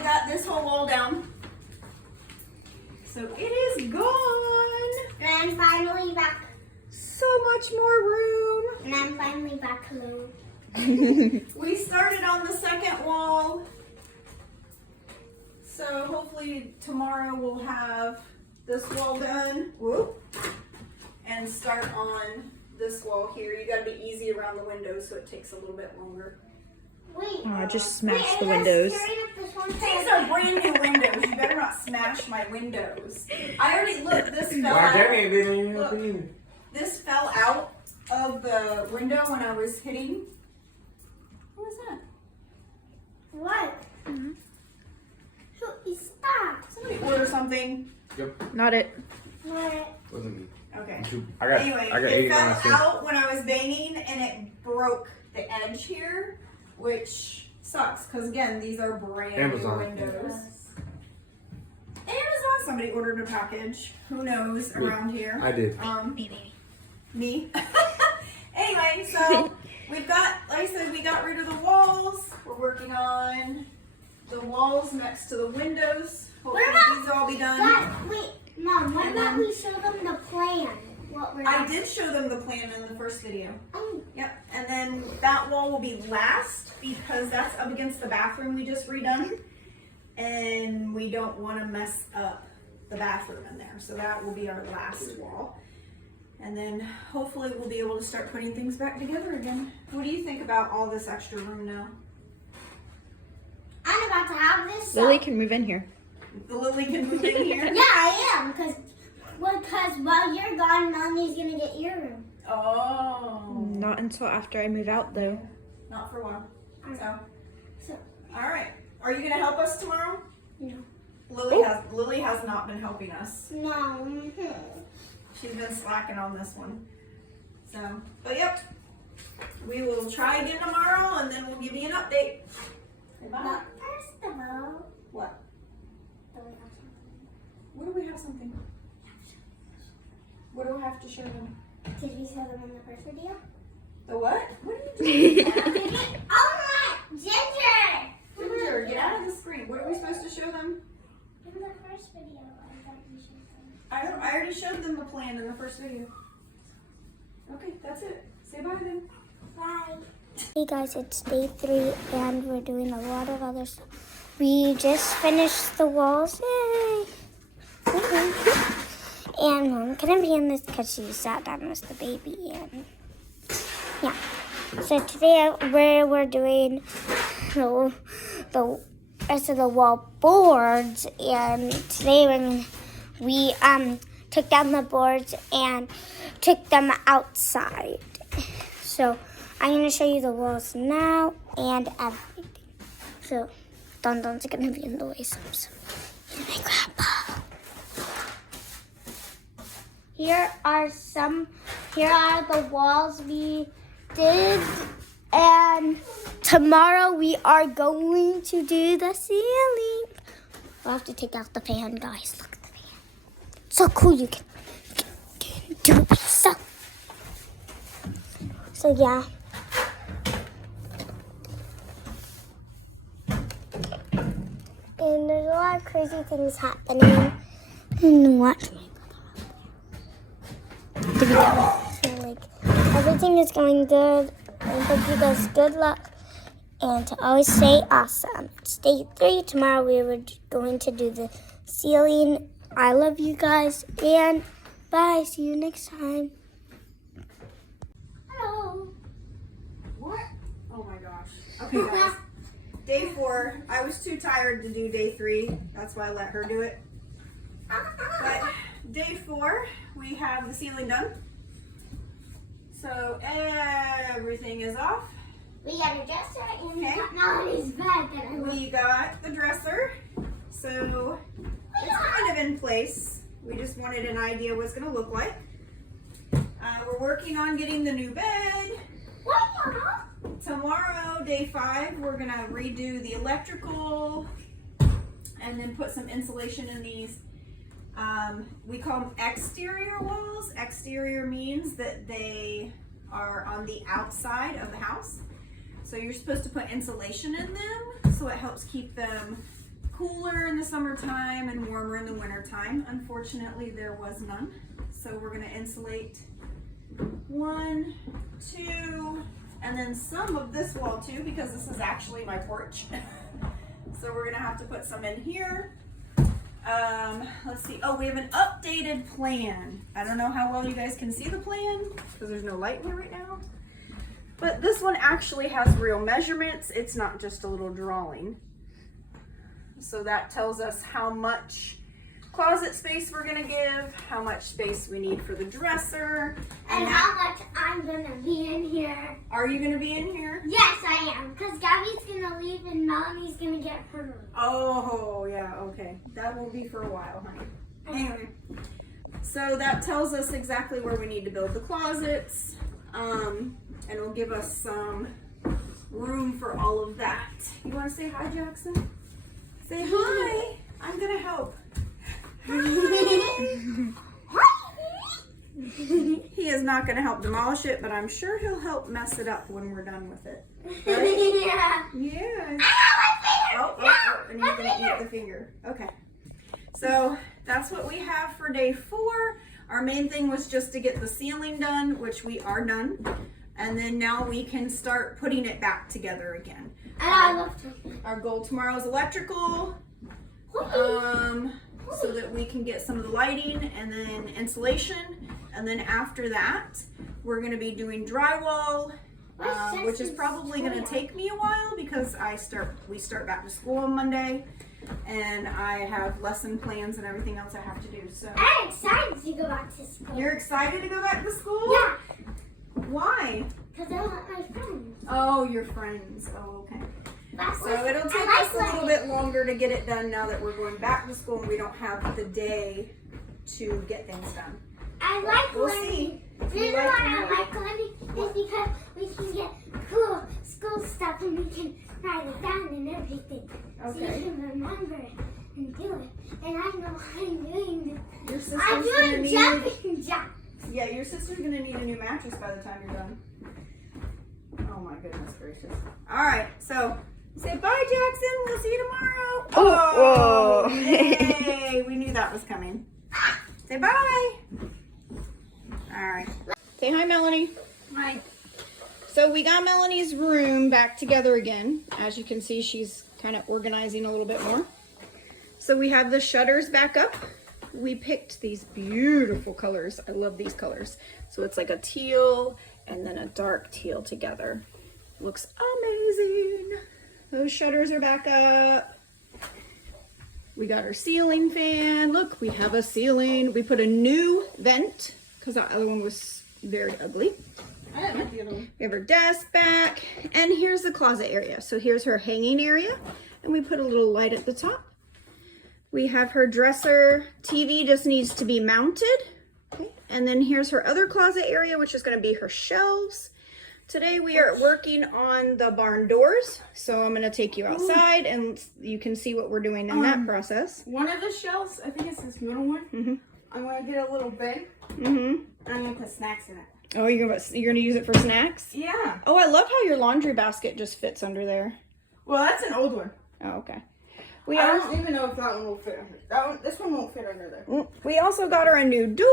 finally got this whole wall down. So it is gone. And I'm finally back. So much more room. And I'm finally back home. We started on the second wall. So hopefully tomorrow we'll have this wall done. Whoop. And start on this wall here. You gotta be easy around the windows so it takes a little bit longer. Wait. Oh, I just smashed the I got windows. scared of this one These are brand new windows. You better not smash my windows. I already looked. This fell out. Look, this fell out of the window when I was hitting. What was that? What? Who is that? Somebody order something. Yep. Not it. What? Wasn't me. Okay. I got Anyway, 89 it fell out when I was banging and it broke the edge here, which sucks because again, these are brand Amazon. new windows. Amazon. Somebody ordered a package. Who knows around here? I did. Me. Anyway, so we've got, like I said, we got rid of the walls. We're working on the walls next to the windows. Hopefully these will all be done. Dad, wait, Mom, what about we show them the plan? What we're I did show them the plan in the first video. Oh, Yep, and then that wall will be last because that's up against the bathroom we just redone. And we don't want to mess up the bathroom in there. So that will be our last wall. And then hopefully we'll be able to start putting things back together again. What do you think about all this extra room now? I'm about to have this. Lily can move in here. The Lily can move in here? Yeah, I am, because while you're gone, Melanie's gonna get your room. Oh. Not until after I move out, though. Not for a while. So, All right. Are you gonna help us tomorrow? no. Lily has not been helping us. No. mhm. She's been slacking on this one. So, but yep. We will try again tomorrow and then we'll give you an update. Say bye. But first of all, What? do we have something? What do we have something? What do I have to show them? Did we show them in the first video? The what? What are you doing? Oh my! Ginger! Ginger, get out of the screen. What are we supposed to show them? In the first video, I thought you showed them. I already showed them the plan in the first video. Okay, that's it. Say bye then. Bye. Hey guys, it's day 3 and we're doing a lot of other stuff. We just finished the walls. Yay! And Mom couldn't be in this because she sat down with the baby. And yeah. So today we're doing the rest of the wall boards. And today we took down the boards and took them outside. So I'm going to show you the walls now and everything. So Don Don's going to be in the way some. And my grandpa. Here are the walls we did. And tomorrow we are going to do the ceiling. We'll have to take out the fan, guys. Look at the fan. So cool, you can do it yourself. So yeah. And there's a lot of crazy things happening. And watch my brother. So like everything is going good. I hope you guys good luck. And to always stay awesome. It's day 3. Tomorrow we were going to do the ceiling. I love you guys. And bye. See you next time. Hello. What? Oh my gosh. Okay, guys. Day 4. I was too tired to do day 3. That's why I let her do it. But day 4, we have the ceiling done. So everything is off. We got a dresser and we Okay. got Melanie's bed that I love. We got the dresser. So it's kind of in place. We just wanted an idea what it's going to look like. We're working on getting the new bed. What, Mama? Tomorrow, day 5, we're going to redo the electrical and then put some insulation in these. We call them exterior walls. Exterior means that they are on the outside of the house. So you're supposed to put insulation in them so it helps keep them cooler in the summertime and warmer in the wintertime. Unfortunately, there was none. So we're gonna insulate 1, 2, and then some of this wall too, because this is actually my porch. So we're gonna have to put some in here. Let's see. Oh, we have an updated plan. I don't know how well you guys can see the plan because there's no light in here right now. But this one actually has real measurements. It's not just a little drawing. So that tells us how much closet space we're gonna give, how much space we need for the dresser, And how much I'm gonna be in here. Are you gonna be in here? Yes, I am. Because Gabby's gonna leave and Melanie's gonna get her room. Oh, yeah, okay. That will be for a while, honey. Anyway, so that tells us exactly where we need to build the closets, and it'll give us some room for all of that. You wanna say hi, Jackson? Say hi. I'm gonna help. He is not going to help demolish it, but I'm sure he'll help mess it up when we're done with it. Right? Yeah. Yeah. Oh, and he's going to eat the finger. Okay. So that's what we have for day 4. Our main thing was just to get the ceiling done, which we are done. And then now we can start putting it back together again. And I love to. Our goal tomorrow is electrical. So that we can get some of the lighting and then insulation, and then after that we're going to be doing drywall, which is probably going to take me a while because we start back to school on Monday and I have lesson plans and everything else I have to do. So I'm excited to go back to school. You're excited to go back to school? Yeah. Why? Because I want my friends. Oh, your friends. Oh, okay. That's So it'll take us a little bit longer to get it done now that we're going back to school and we don't have the day to get things done. I like We'll learning. see. The reason why I like learning is because we can get cool school stuff and we can write it down and everything. So you Okay. can remember it and do it. And I know I'm doing this. Your sister's I'm gonna doing need. jumping jacks. Yeah, your sister's gonna need a new mattress by the time you're done. Oh my goodness gracious. All right, so say bye, Jackson. We'll see you tomorrow. Oh, whoa. Yay! We knew that was coming. Say bye. All right. Say hi, Melanie. Hi. So we got Melanie's room back together again. As you can see, she's kind of organizing a little bit more. So we have the shutters back up. We picked these beautiful colors. I love these colors. So it's like a teal and then a dark teal together. Looks amazing. Those shutters are back up. We got our ceiling fan. Look, we have a ceiling. We put a new vent because the other one was very ugly. I didn't like the other one. We have her desk back, and here's the closet area. So here's her hanging area, and we put a little light at the top. We have her dresser. TV just needs to be mounted. Okay. And then here's her other closet area, which is going to be her shelves. Today we are working on the barn doors, so I'm going to take you outside and you can see what we're doing in that process. One of the shelves, I think it's this middle one. Mm-hmm. I'm going to get a little bed Mm-hmm. and I'm going to put snacks in it. Oh, you're gonna use it for snacks? Yeah. Oh, I love how your laundry basket just fits under there. Well, that's an old one. Oh, okay. I don't even know if that one will fit under. This one won't fit under there. We also got her a new door,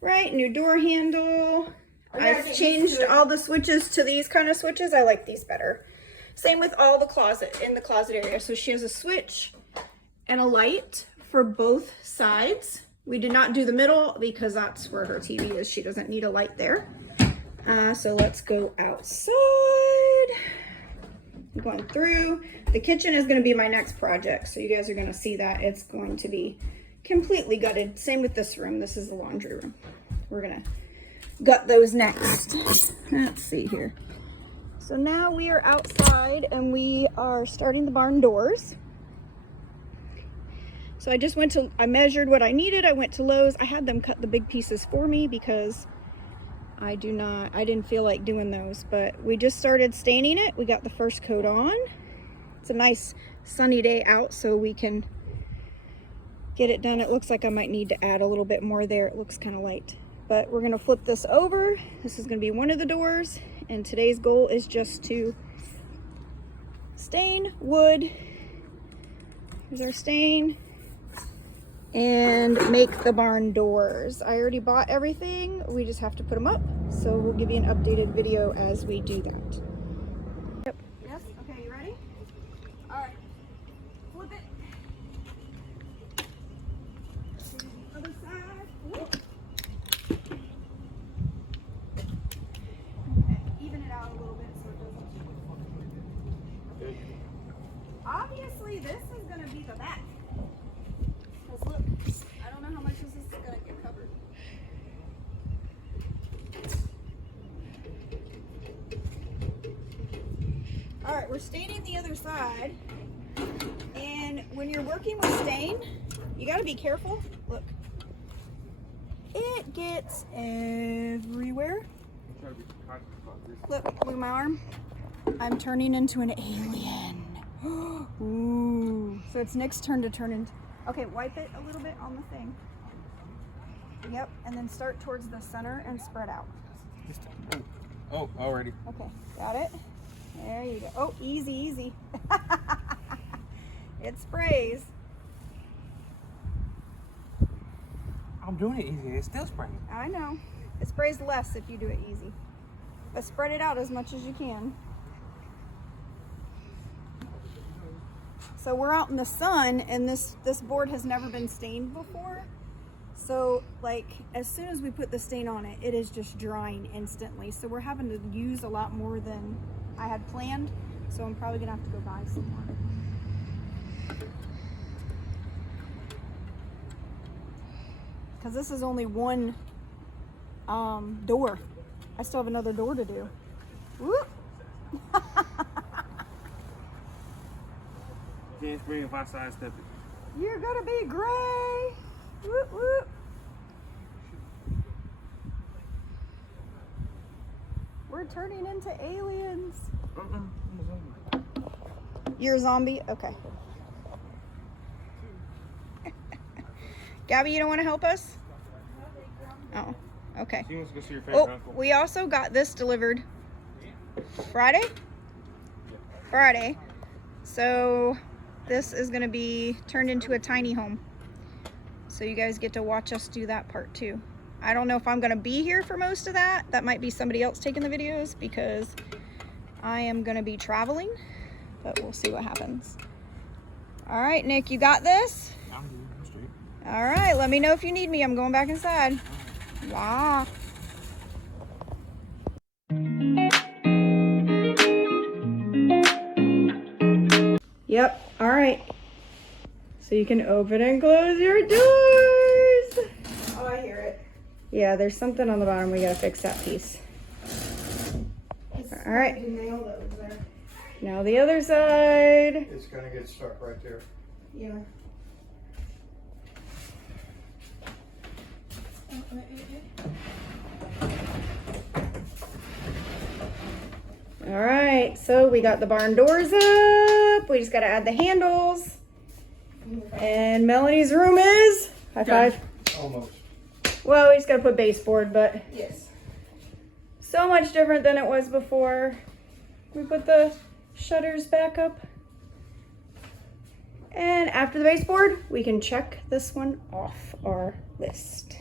right? New door handle. I've changed all the switches to these kind of switches. I like these better. Same with all the closet area. So she has a switch and a light for both sides. We did not do the middle because that's where her TV is. She doesn't need a light there. So let's go outside. Going through. The kitchen is going to be my next project. So you guys are going to see that. It's going to be completely gutted. Same with this room. This is the laundry room. We're going to gut those next. Let's see here. So now we are outside and we are starting the barn doors. So I measured what I needed. I went to Lowe's. I had them cut the big pieces for me because I didn't feel like doing those, but we just started staining it. We got the first coat on. It's a nice sunny day out, so we can get it done. It looks like I might need to add a little bit more there. It looks kind of light, but we're gonna flip this over. This is gonna be one of the doors, and today's goal is just to stain wood Here's our stain. And make the barn doors. I already bought everything. We just have to put them up. So we'll give you an updated video as we do that. Yep. Yes? Okay, you ready? All right. Flip it. Other side. Whoop. Okay, even it out a little bit so it doesn't. Obviously, this is going to be the back. Because look, I don't know how much this is going to get covered. All right, we're staining the other side. And when you're working with stain, you got to be careful. Look, it gets everywhere. Look at my arm. I'm turning into an alien. Ooh. So it's Nick's turn to turn into. Okay, wipe it a little bit on the thing. Yep, and then start towards the center and spread out. Oh, already. Okay, got it? There you go. Oh, easy, easy. It sprays. I'm doing it easy. It's still spraying. I know. It sprays less if you do it easy. But spread it out as much as you can. So we're out in the sun, and this board has never been stained before. So like as soon as we put the stain on it, it is just drying instantly. So we're having to use a lot more than I had planned. So I'm probably gonna have to go buy some more. Because this is only one door. I still have another door to do. Whoop. Can't spray if I sidestep it. You're gonna be gray. Whoop, whoop. We're turning into aliens. I'm a zombie. You're a zombie? Okay. Gabby, you don't want to help us? Oh, okay. She wants to go see your favorite Oh, uncle. we also got this delivered Friday? Friday. So this is going to be turned into a tiny home. So you guys get to watch us do that part too. I don't know if I'm going to be here for most of that. That might be somebody else taking the videos because I am going to be traveling, but we'll see what happens. All right, Nick, you got this? I'm good. I'm straight. All right, let me know if you need me. I'm going back inside. Wow. Yep, all right. So you can open and close your doors. Oh, I hear it. Yeah, there's something on the bottom. We gotta fix that piece. All right. Now the other side. It's gonna get stuck right there. Yeah. All right, so we got the barn doors up. We just got to add the handles. And Melanie's room is high five. Almost. Well, we just got to put baseboard, but Yes. so much different than it was before. We put the shutters back up. And after the baseboard, we can check this one off our list.